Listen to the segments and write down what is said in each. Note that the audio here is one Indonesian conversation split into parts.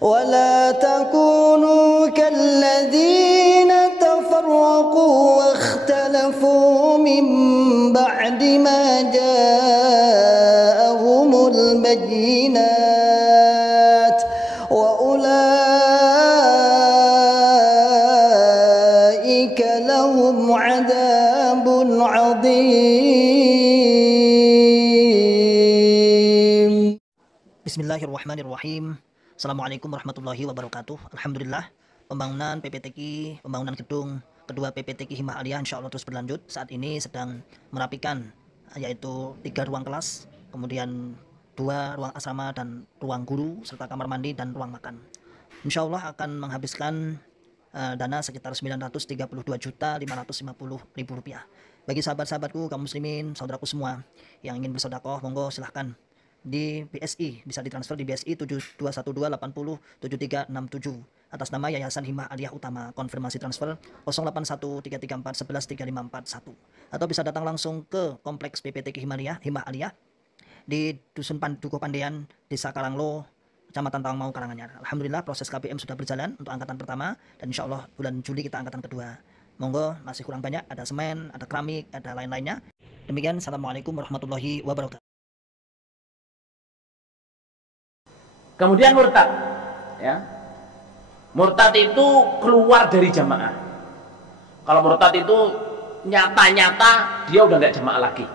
ولا تكونوا كالذين تفرقوا واختلفوا من بعد ما جاءهم البينات وأولئك لهم عذاب عظيم. Bismillahirrahmanirrahim. Assalamualaikum warahmatullahi wabarakatuh. Alhamdulillah, pembangunan PPTQ, pembangunan gedung kedua PPTQ Himmah Aliyah insya Allah terus berlanjut. Saat ini sedang merapikan, yaitu 3 ruang kelas, kemudian 2 ruang asrama dan ruang guru, serta kamar mandi dan ruang makan. Insya Allah akan menghabiskan dana sekitar 932.550.000 rupiah. Bagi sahabat-sahabatku, kaum muslimin, saudaraku semua yang ingin bersedekah, monggo silahkan di BSI, bisa ditransfer di BSI 7212807367 atas nama Yayasan Himmah Aliyah Utama. Konfirmasi transfer 081334113541, atau bisa datang langsung ke kompleks PPTQ Himmah Aliyah di Dusun Dukuh Pandean, Desa Karanglo, Kecamatan Tawangmau, Karanganyar. Alhamdulillah, proses KPM sudah berjalan untuk angkatan pertama, dan insya Allah bulan Juli kita angkatan kedua. Monggo, masih kurang banyak, ada semen, ada keramik, ada lain-lainnya. Demikian, assalamualaikum warahmatullahi wabarakatuh. Kemudian murtad, ya. Murtad itu keluar dari jamaah. Kalau murtad itu nyata-nyata dia udah nggak jamaah lagi.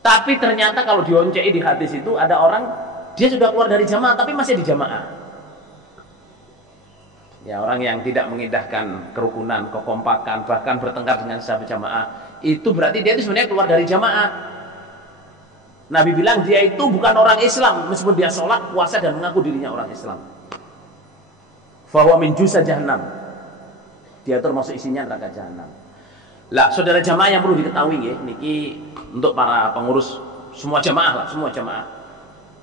Tapi ternyata kalau dioncei di hadis itu ada orang dia sudah keluar dari jamaah tapi masih di jamaah. Ya, orang yang tidak mengindahkan kerukunan, kekompakan, bahkan bertengkar dengan sahabat jamaah, itu berarti dia itu sebenarnya keluar dari jamaah. Nabi bilang dia itu bukan orang Islam meskipun dia sholat, puasa dan mengaku dirinya orang Islam. Fahuwa min jusa jahannam. Dia termasuk isinya neraka jahanam. Lah, saudara jamaah yang perlu diketahui ya, niki untuk para pengurus semua jamaah lah, semua jamaah.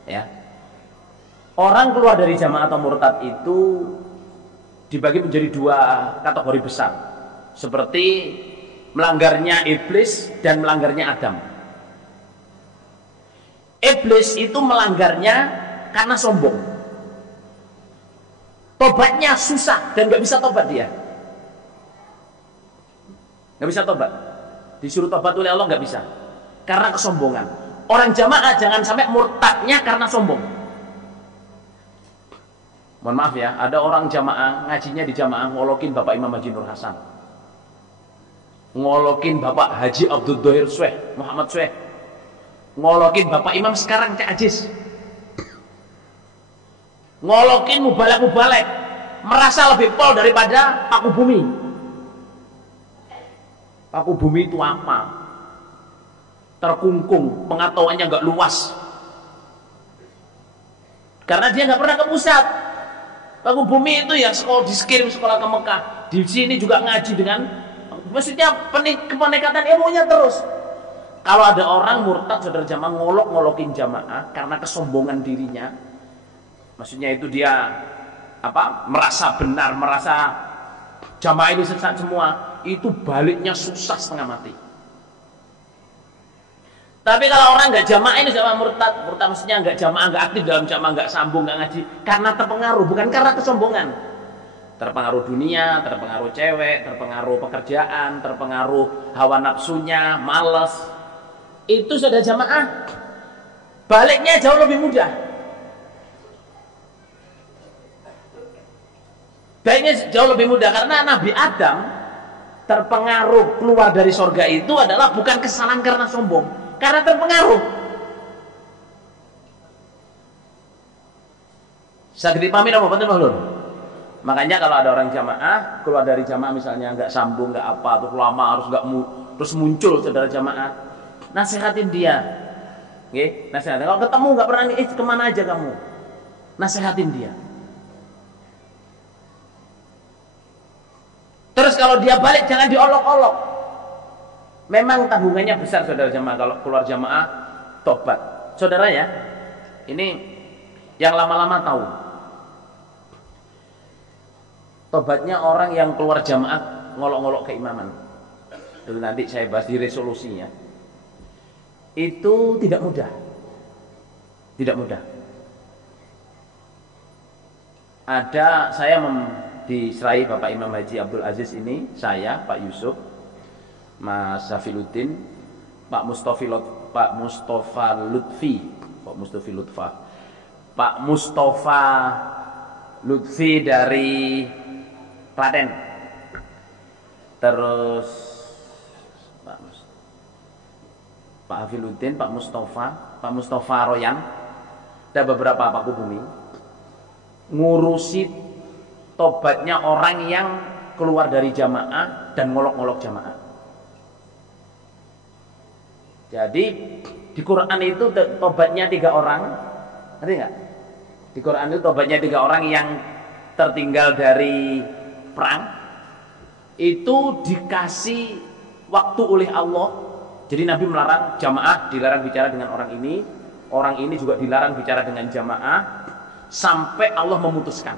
Ya. Orang keluar dari jamaah atau murtad itu dibagi menjadi 2 kategori besar. Seperti melanggarnya iblis dan melanggarnya Adam. Iblis itu melanggarnya karena sombong. Tobatnya susah dan nggak bisa tobat dia. Nggak bisa tobat. Disuruh tobat oleh Allah nggak bisa. Karena kesombongan. Orang jamaah jangan sampai murtadnya karena sombong. Mohon maaf ya, ada orang jamaah ngajinya di jamaah ngolokin Bapak Imam Haji Nur Hasan, ngolokin Bapak Haji Abdul Dohir Sweh, Muhammad Sweh, ngolokin Bapak Imam sekarang Cek Aziz, ngolokin mubalek-mubalek, merasa lebih pol daripada Paku Bumi. Paku Bumi itu apa? Terkungkung, pengetahuannya nggak luas, karena dia nggak pernah ke pusat. Paku Bumi itu yang dikirim sekolah ke Mekah, di sini juga ngaji dengan, maksudnya kepenekatan ilmunya terus. Kalau ada orang murtad, saudara jamaah, ngolok-ngolokin jamaah karena kesombongan dirinya, maksudnya itu dia merasa benar, merasa jamaah ini sesat semua, itu baliknya susah setengah mati. Tapi kalau orang nggak jamaah ini jamaah murtad maksudnya nggak jamaah, nggak aktif dalam jamaah, nggak sambung, nggak ngaji, karena terpengaruh, bukan karena kesombongan. Terpengaruh dunia, terpengaruh cewek, terpengaruh pekerjaan, terpengaruh hawa nafsunya, malas. Itu sudah jamaah, baliknya jauh lebih mudah. Baliknya jauh lebih mudah karena Nabi Adam terpengaruh keluar dari sorga itu adalah bukan kesalahan karena sombong, karena terpengaruh. Sakit dipahami apa betul Lur? Makanya kalau ada orang jamaah keluar dari jamaah, misalnya nggak sambung, nggak apa, terus lama harus terus muncul saudara jamaah, nasihatin dia. Oke, nasihatin. Kalau ketemu nggak pernah nih, kemana aja kamu? Nasihatin dia. Terus kalau dia balik jangan diolok-olok. Memang tanggungannya besar saudara jamaah kalau keluar jamaah tobat. Saudara ya, ini yang lama-lama tahu. Tobatnya orang yang keluar jamaah ngolok-ngolok keimaman. Dulu nanti saya bahas di resolusinya. Itu tidak mudah. Tidak mudah. saya diserai Bapak Imam Haji Abdul Aziz ini, saya, Pak Yusuf, Mas Safiluddin, Pak Mustafa Lutfi dari Klaten, terus Pak Hafiluddin, Pak Mustafa Royan, ada beberapa Pak Kubumi, ngurusi tobatnya orang yang keluar dari jamaah dan ngolok-ngolok jamaah. Jadi di Quran itu tobatnya 3 orang, ngerti nggak? Di Quran itu tobatnya 3 orang yang tertinggal dari perang, itu dikasih waktu oleh Allah. Jadi Nabi melarang jamaah, dilarang bicara dengan orang ini juga dilarang bicara dengan jamaah, sampai Allah memutuskan.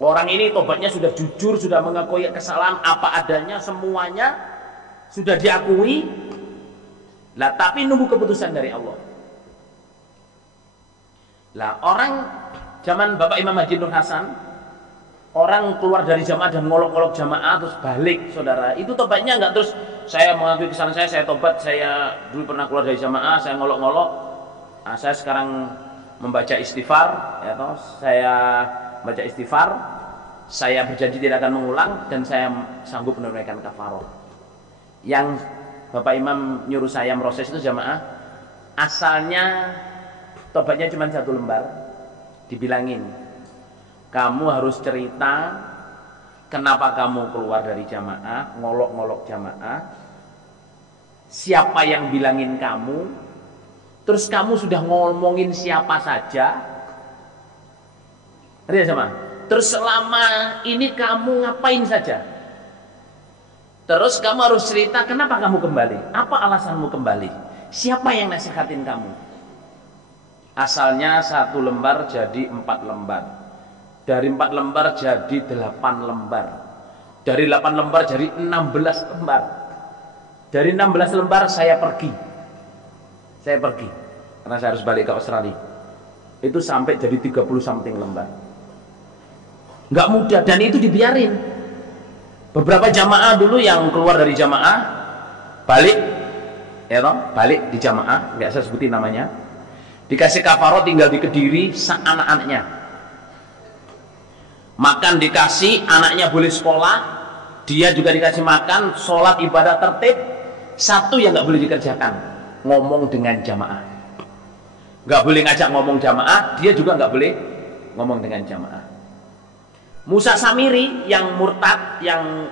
Orang ini tobatnya sudah jujur, sudah mengakui kesalahan apa adanya, semuanya sudah diakui, lah tapi nunggu keputusan dari Allah. Lah orang zaman Bapak Imam Haji Nur Hasan, orang keluar dari jamaah dan ngolok-ngolok jamaah terus balik, saudara, itu tobatnya enggak terus saya mengakui kesalahan saya tobat, saya dulu pernah keluar dari jamaah, saya ngolok-ngolok, nah, saya sekarang membaca istighfar, ya toh, saya baca istighfar, saya berjanji tidak akan mengulang dan saya sanggup menunaikan kafaroh. Yang Bapak Imam nyuruh saya meroses itu jamaah, asalnya tobatnya cuma 1 lembar, dibilangin kamu harus cerita kenapa kamu keluar dari jamaah, ngolok-ngolok jamaah, siapa yang bilangin kamu, terus kamu sudah ngomongin siapa saja, ngerti ya sama? Terus selama ini kamu ngapain saja, terus kamu harus cerita kenapa kamu kembali, apa alasanmu kembali, siapa yang nasihatin kamu. Asalnya 1 lembar jadi 4 lembar, dari 4 lembar jadi 8 lembar, dari 8 lembar jadi 16 lembar, dari 16 lembar saya pergi karena saya harus balik ke Australia, itu sampai jadi 30 something lembar. Nggak mudah, dan itu dibiarin. Beberapa jamaah dulu yang keluar dari jamaah balik, ya toh, balik di jamaah, nggak saya sebutin namanya, dikasih kafaroh tinggal di Kediri anak-anaknya, makan dikasih, anaknya boleh sekolah, dia juga dikasih makan, sholat ibadah tertib. Satu yang nggak boleh dikerjakan, ngomong dengan jamaah, nggak boleh ngajak ngomong jamaah, dia juga nggak boleh ngomong dengan jamaah. Musa Samiri yang murtad, yang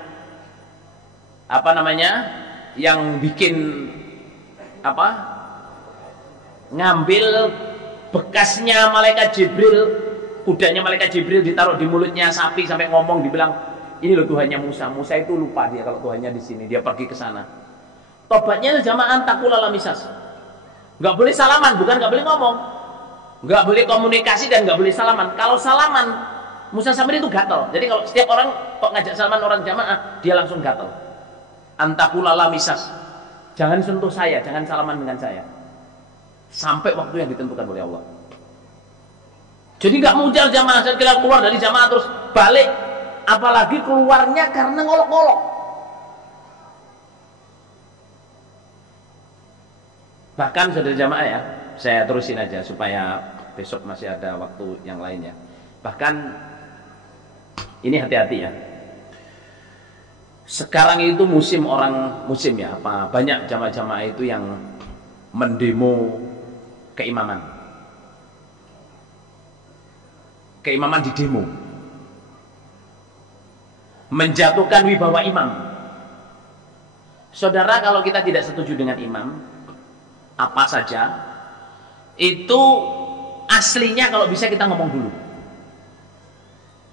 apa namanya, yang bikin apa, ngambil bekasnya malaikat Jibril, kudanya malaikat Jibril ditaruh di mulutnya sapi sampai ngomong, dibilang ini loh Tuhannya Musa. Musa itu lupa dia kalau Tuhannya di sini, dia pergi ke sana. Tobatnya jamaah takulala misas, nggak boleh salaman, bukan nggak boleh ngomong, nggak boleh komunikasi dan nggak boleh salaman. Kalau salaman Musa Samiri itu gatal. Jadi kalau setiap orang kok ngajak salaman orang jamaah, dia langsung gatal. Antakulala misas, jangan sentuh saya, jangan salaman dengan saya, sampai waktu yang ditentukan oleh Allah. Jadi nggak mudah jamaah, saya kira keluar dari jamaah terus balik, apalagi keluarnya karena ngolok-ngolok. Bahkan saudara jamaah ya, saya terusin aja supaya besok masih ada waktu yang lainnya. Bahkan ini hati-hati ya. Sekarang itu musim ya, apa banyak jamaah-jamaah itu yang mendemo keimaman. Keimaman di demo. Menjatuhkan wibawa imam. Saudara, kalau kita tidak setuju dengan imam apa saja, itu aslinya kalau bisa kita ngomong dulu.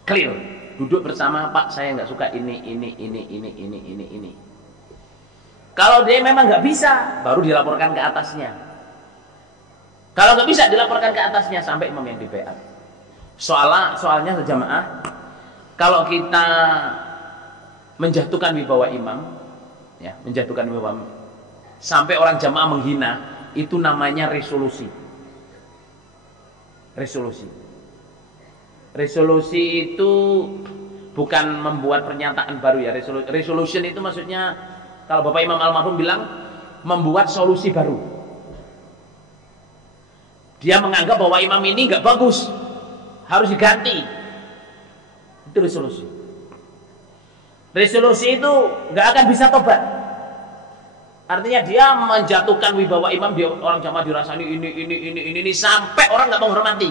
Clear, duduk bersama, Pak, saya nggak suka ini. Kalau dia memang nggak bisa, baru dilaporkan ke atasnya. Kalau nggak bisa, dilaporkan ke atasnya sampai imam yang dibeat. Soalnya sejamaah, kalau kita menjatuhkan wibawa imam, ya, menjatuhkan wibawa sampai orang jamaah menghina, itu namanya resolusi. Resolusi itu bukan membuat pernyataan baru ya. Resolution itu maksudnya kalau Bapak Imam almarhum bilang membuat solusi baru. Dia menganggap bahwa imam ini nggak bagus, harus diganti. Itu resolusi. Resolusi itu nggak akan bisa tobat. Artinya dia menjatuhkan wibawa imam, dia orang jamaah dirasani ini sampai orang nggak menghormati.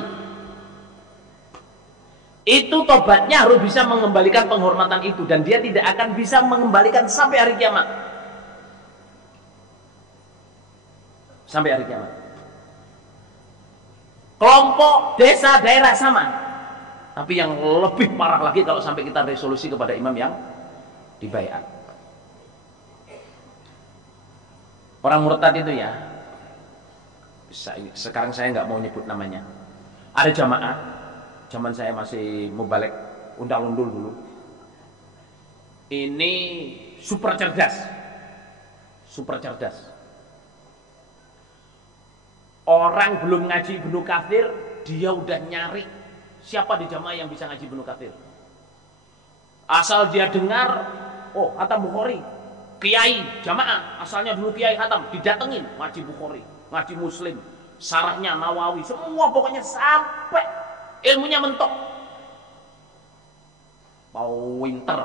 Itu tobatnya harus bisa mengembalikan penghormatan itu, dan dia tidak akan bisa mengembalikan sampai hari kiamat. Sampai hari kiamat. Kelompok, desa, daerah sama. Tapi yang lebih parah lagi kalau sampai kita resolusi kepada imam yang dibaiat. Orang murtad itu ya, sekarang saya nggak mau nyebut namanya. Ada jamaah, zaman saya masih mubalek undang-undul dulu. Ini super cerdas, super cerdas. Orang belum ngaji Ibnu Katsir, dia udah nyari siapa di jamaah yang bisa ngaji Ibnu Katsir. Asal dia dengar, oh Hatam Bukhari, kiai jamaah, asalnya dulu kiai Hatam, didatengin ngaji Bukhari, ngaji Muslim, sarahnya Nawawi, semua pokoknya sampai ilmunya mentok. Powinter.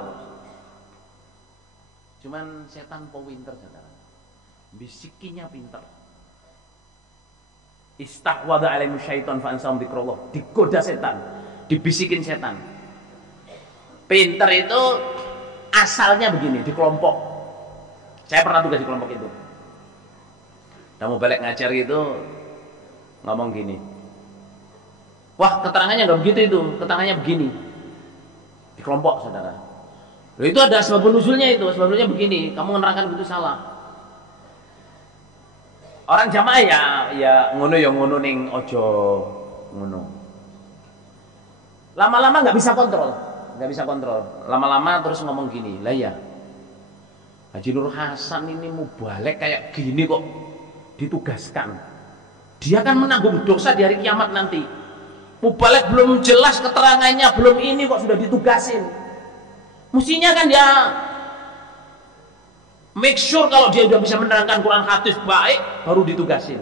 Cuman setan powinter, saudara. Bisikinya pinter. Istahwadha alaihimu syaitan fa ansahum dzikrullah. Digoda setan, dibisikin setan. Pinter itu asalnya begini, di kelompok. Saya pernah tugas di kelompok itu. Kamu balik ngajar gitu ngomong gini. Wah, keterangannya nggak begitu itu, keterangannya begini. Di kelompok, saudara. Loh, itu ada sebab nuzulnya itu, sebab nuzulnya begini. Kamu menerangkan begitu salah. Orang jamaah ya ngono ning ojo ngono. Lama-lama nggak bisa kontrol, Lama-lama terus ngomong gini, lah ya, Haji Nur Hasan ini mubalek kayak gini kok ditugaskan. Dia kan menanggung dosa di hari kiamat nanti. Mubalek belum jelas keterangannya, belum ini kok sudah ditugasin. Mestinya kan dia make sure kalau dia sudah bisa menerangkan Quran hadis baik, baru ditugasin.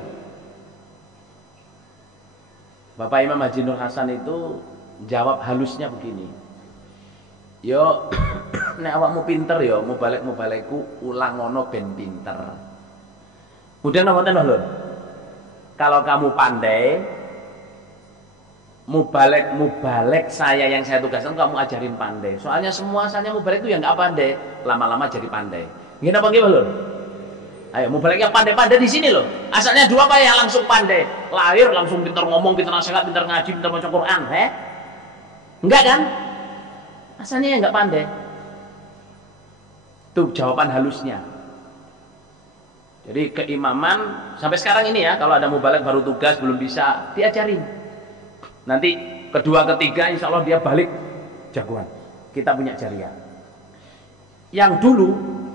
Bapak Imam Haji Nur Hasan itu jawab halusnya begini. Yo, nek awakmu pinter yo, mubalekku ulang ngono ben pinter. Kemudian ngoten lho. Kalau kamu pandai, mubalek saya yang saya tugaskan kamu ajarin pandai. Soalnya semua asalnya mubalek itu yang nggak pandai, lama-lama jadi pandai. Gimana Bang Gimana lho? Ayo mubalek yang pandai-pandai di sini loh. Asalnya dua apa yang langsung pandai, lahir langsung pintar ngomong, pintar nasihat, pintar ngaji, pintar baca Quran, enggak kan? Asalnya yang nggak pandai. Tuh jawaban halusnya. Jadi keimaman sampai sekarang ini ya, kalau ada mubalek baru tugas belum bisa diajarin. Nanti kedua ketiga insya Allah dia balik jagoan. Kita punya jariah. Yang dulu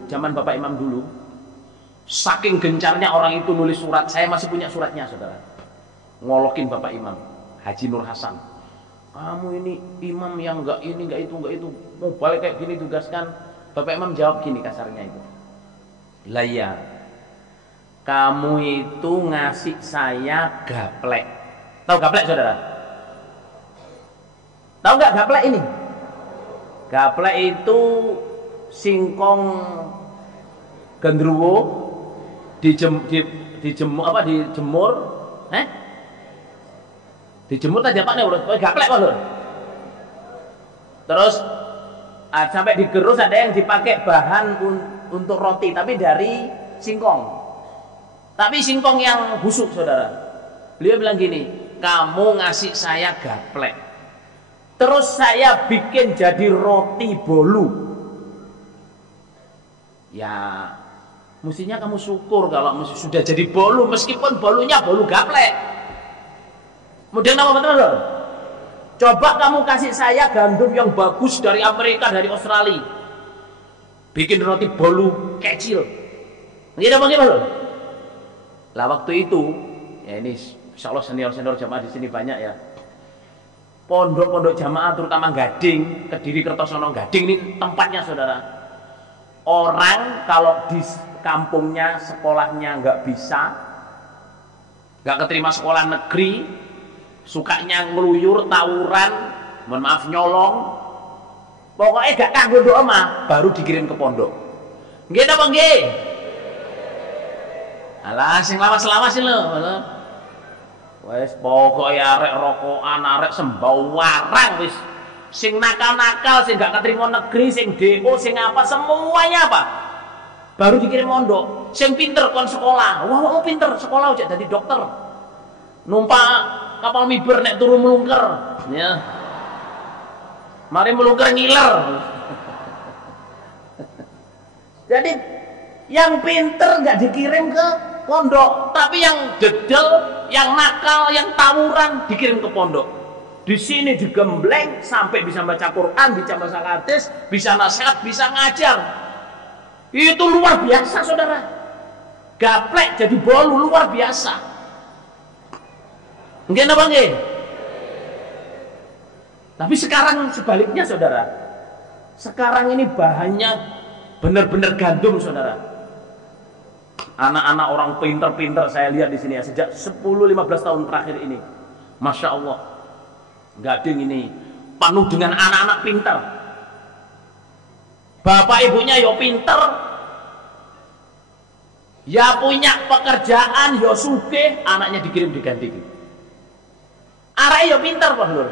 zaman Bapak Imam dulu, saking gencarnya orang itu nulis surat, saya masih punya suratnya, saudara. Ngolokin Bapak Imam Haji Nur Hasan. Kamu ini imam yang enggak ini, enggak itu, mau balik kayak gini tugaskan. Bapak Imam jawab gini kasarnya itu. Lah ya, kamu itu ngasih saya gaplek. Tahu gaplek, saudara? Tahu nggak gaplek ini? Gaplek itu singkong gendruwo dijemur, dijemur aja Pak urut gaplek Pak lho. Terus sampai digerus, ada yang dipakai bahan untuk roti tapi dari singkong. Tapi singkong yang busuk, saudara. Beliau bilang gini, kamu ngasih saya gaplek, terus saya bikin jadi roti bolu. Ya, mestinya kamu syukur kalau sudah jadi bolu, meskipun bolunya bolu gaplek. Kemudian apa betul? Coba kamu kasih saya gandum yang bagus dari Amerika, dari Australia, bikin roti bolu kecil. Ini apa gimana? Lah waktu itu, ya ini insya Allah senior jamaah di sini banyak ya. pondok-pondok jamaah terutama Gading, Kediri, Kertosono, Gading ini tempatnya saudara. Orang kalau di kampungnya sekolahnya nggak bisa, nggak keterima sekolah negeri, sukanya ngeluyur, tawuran, mohon maaf nyolong, pokoknya gak kanggo doa mah, baru dikirim ke pondok. Nggih napa nggih? Alah sing lawas-lawas sih lho. Wes pokoknya arek rokokan, arek sembau warang wis. Sing nakal-nakal, sing gak keterima negeri, sing DO, sing apa semuanya apa? Baru dikirim mondok. Sing pinter kon sekolah. Wah, mau pinter sekolah aja jadi dokter. Numpak kapal miber nek turu melungker, ya. Mari melungker ngiler. Jadi yang pinter nggak dikirim ke pondok, tapi yang dedel, yang nakal, yang tawuran dikirim ke pondok. Di sini digembleng sampai bisa baca Quran, bisa baca hadis, bisa nasihat, bisa ngajar. Itu luar biasa, saudara. Gaplek jadi bolu luar biasa. Nggih napa nggih? Tapi sekarang sebaliknya, saudara. Sekarang ini bahannya benar-benar gandum, saudara. Anak-anak orang pinter-pinter saya lihat di sini ya sejak 10-15 tahun terakhir ini. Masya Allah. Gading ini penuh dengan anak-anak pinter. Bapak ibunya yo pinter. Ya punya pekerjaan yo sugih, anaknya dikirim di Gading. Arek yo pinter, Pak Lur.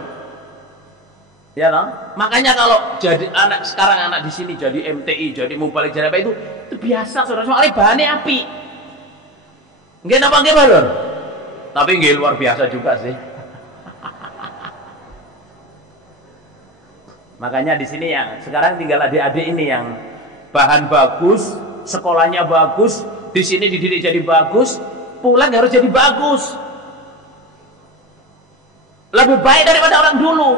Ya toh? Makanya kalau jadi anak sekarang anak di sini jadi MTI, jadi mubalik jadi apa itu biasa, saudara. Soalnya bahannya api. Nggih napa nggih, Pak Lur? Tapi nggih luar biasa juga sih. Makanya di sini ya sekarang tinggal adik-adik ini yang bahan bagus, sekolahnya bagus, di sini dididik jadi bagus, pulang harus jadi bagus. Lebih baik daripada orang dulu.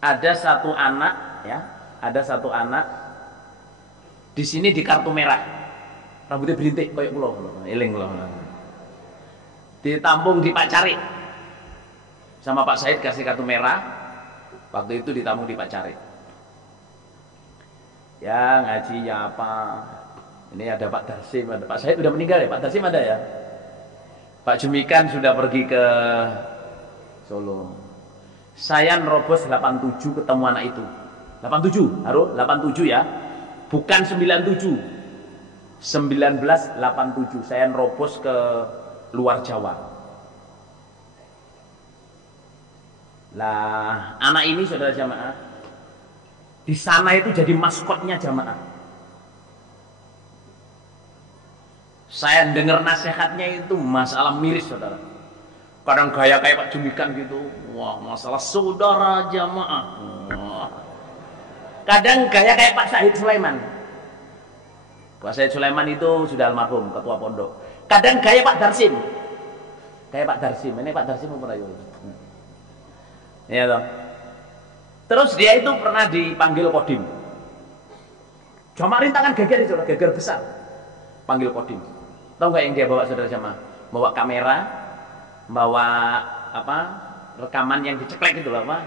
Ada satu anak ya, ada satu anak di sini di kartu merah. Rambutnya berintik kayak kula, eling kula. Ditampung di Pak Cari. Sama Pak Said kasih kartu merah. Waktu itu ditampung di Pak Cari. Ya ngaji ya apa. Ini ada Pak Darsim, ada Pak Said udah meninggal ya. Pak Darsim ada ya. Pak Jumikan sudah pergi ke Solo. Saya nerobos 87 ketemu anak itu. 87, harus 87 ya. Bukan 97. 1987 saya nerobos ke luar Jawa. Lah, anak ini saudara jamaah di sana itu jadi maskotnya jamaah. Saya dengar nasihatnya itu masalah miris, saudara. Kadang gaya kayak Pak Jumikan gitu. Wah, masalah saudara jamaah. Wah. Kadang gaya kayak Pak Said Sulaiman. Pak Said Sulaiman itu sudah almarhum, ketua pondok. Kadang gaya Pak Darsim. Kayak Pak Darsim. Ini Pak Darsim umur ayo. Ya toh. Terus dia itu pernah dipanggil Kodim. Cuma rintangan geger itu, geger besar. Panggil Kodim. Tahu nggak yang dia bawa, saudara jamaah? Bawa kamera, bawa apa? Rekaman yang diceklek itu loh, apa?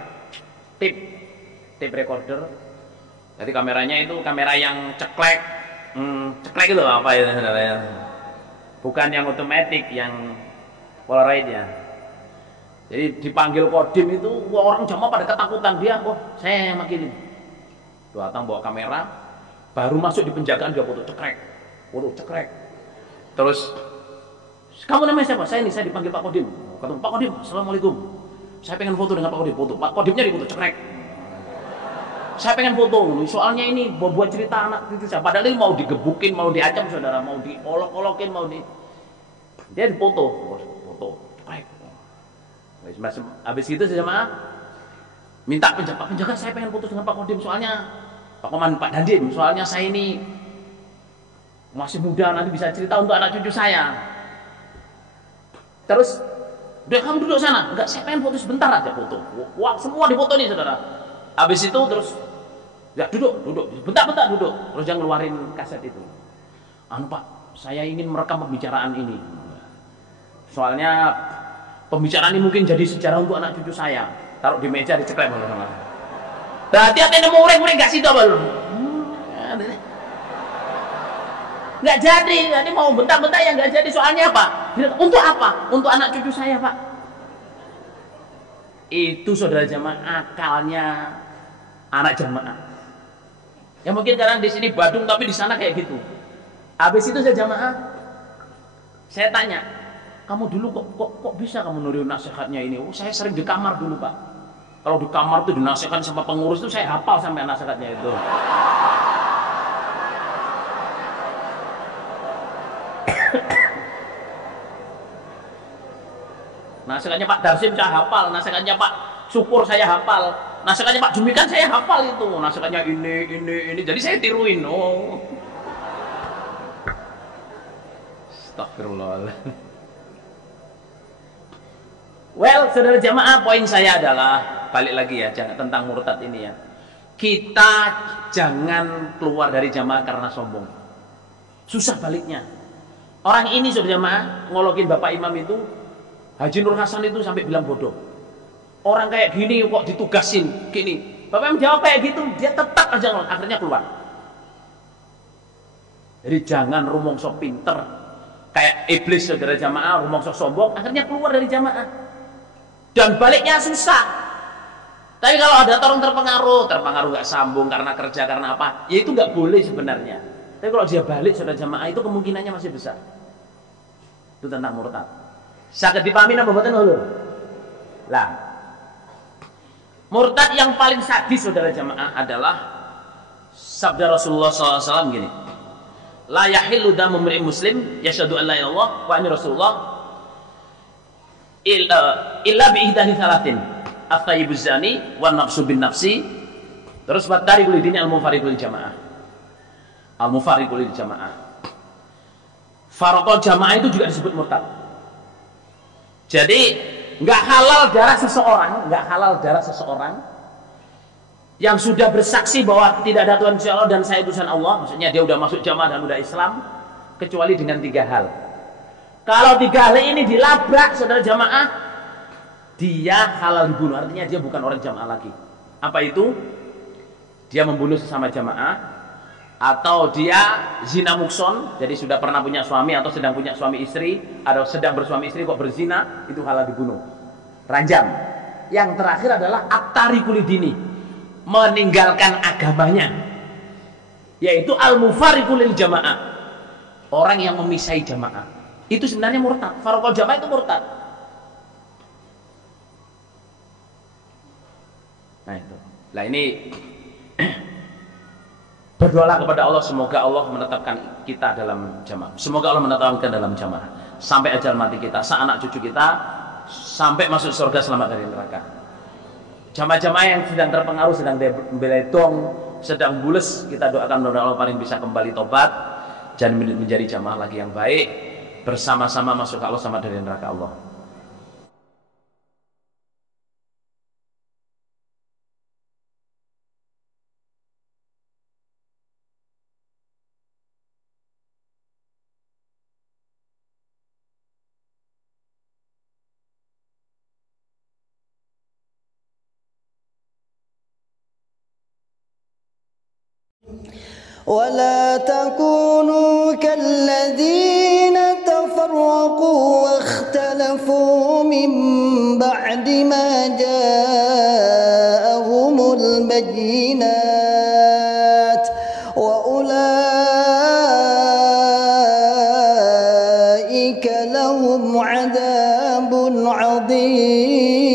Tape recorder. Jadi kameranya itu kamera yang ceklek, ceklek itu apa ya, saudara ya? Bukan yang otomatis, yang Polaroid ya. Jadi dipanggil Kodim itu, orang jamaah pada ketakutan dia. Oh, saya makin datang bawa kamera, baru masuk di penjagaan dia foto cekrek, Terus, kamu namanya siapa? Saya dipanggil Pak Kodim. Kata Pak Kodim, assalamualaikum. Saya pengen foto dengan Pak Kodim. Foto. Pak Kodimnya di foto cekrek. Saya pengen foto. Soalnya ini buat cerita anak cucu saya. Padahal ini mau digebukin, mau diacam, saudara, mau diolok-olokin, dia dipoto, cekrek. Habis itu saya minta penjaga, saya pengen foto dengan Pak Kodim, soalnya Pak Koman, Pak Dandim, soalnya saya ini masih muda, nanti bisa cerita untuk anak cucu saya. Terus udah kamu duduk sana. Enggak, saya pengen foto sebentar aja, foto. Wah, semua dipoto nih, saudara. Habis itu terus ya duduk, bentar duduk. Terus dia ngeluarin kaset itu. Pak, saya ingin merekam pembicaraan ini. Soalnya Pembicaraan ini mungkin jadi sejarah untuk anak cucu saya. Taruh di meja diceklek sama. Hati-hati nemu muring-muring gak sido belum. Nggak jadi mau bentak-bentak ya nggak jadi. Soalnya apa? Untuk apa? Untuk anak cucu saya, Pak. Itu saudara jamaah akalnya anak jamaah. Ya mungkin sekarang di sini Badung tapi di sana kayak gitu. Habis itu saya jamaah, saya tanya, kamu dulu kok bisa kamu niru nasihatnya ini? Oh, saya sering di kamar dulu, Pak. Kalau di kamar tuh dinasihatkan sama pengurus tuh saya hafal sampai nasihatnya itu. Nasihatnya Pak Darsim saya hafal, nasihatnya Pak Syukur saya hafal, nasihatnya Pak Jumikan saya hafal itu, nasihatnya ini, jadi saya tiruin. Oh, astagfirullah. Well, saudara jamaah, poin saya adalah balik lagi ya, jangan tentang murtad ini ya. Kita jangan keluar dari jamaah karena sombong. Susah baliknya. Orang ini saudara jamaah ngolokin Bapak Imam itu, Haji Nur Hasan itu sampai bilang bodoh. Orang kayak gini kok ditugasin gini. Bapak Imam jawab kayak gitu, dia tetap aja ngolok, akhirnya keluar. Jadi jangan rumongso pinter kayak iblis saudara jamaah, rumongso sombong, akhirnya keluar dari jamaah. Dan baliknya susah. Tapi kalau ada orang terpengaruh nggak sambung karena kerja karena apa, ya itu nggak boleh sebenarnya. Tapi kalau dia balik saudara jamaah itu kemungkinannya masih besar. Itu tentang murtad. Sakit dipahami apa mboten ulur? Lah, murtad yang paling sadis saudara jamaah adalah sabda Rasulullah SAW gini, la yahillu damu imri'in muslim yashhadu an la ilaha illallah wa anna rasulullah illa bi ihdahi thalathin at-thayyibuz zani wan nafsu bin nafsi. Terus wa tariqul dini al-mufariqul jamaah. Al-mufariqul jamaah. Faraqul jamaah itu juga disebut murtad. Jadi nggak halal darah seseorang yang sudah bersaksi bahwa tidak ada Tuhan kecuali Allah dan saya utusan Allah, maksudnya dia udah masuk jamaah dan udah Islam, kecuali dengan 3 hal. Kalau 3 hal ini dilabrak saudara jamaah, dia halal dibunuh, artinya dia bukan orang jamaah lagi. Apa itu? Dia membunuh sesama jamaah, atau dia zina mukson, jadi sudah pernah punya suami atau sedang punya suami istri, atau sedang bersuami istri kok berzina, itu halal dibunuh, ranjam. Yang terakhir adalah at-tariqul dini, meninggalkan agamanya, yaitu al-mufariqul jamaah, orang yang memisai jamaah. Itu sebenarnya murtad. Faraqul jamaah itu murtad. Nah itu. Lah ini berdoalah kepada Allah, semoga Allah menetapkan kita dalam jamaah. Semoga Allah menetapkan dalam jamaah sampai ajal mati kita, anak cucu kita sampai masuk surga selamat dari neraka. Jamaah-jamaah yang sedang terpengaruh, sedang beledong, sedang bules, kita doakan mudah-mudahan Allah paling bisa kembali tobat dan menjadi jamaah lagi yang baik, bersama-sama masuk ke Allah selamat dari neraka Allah. ولا تكونوا كالذين تفرقوا واختلفوا من بعد ما جاءهم البينات وأولئك لهم عذاب عظيم.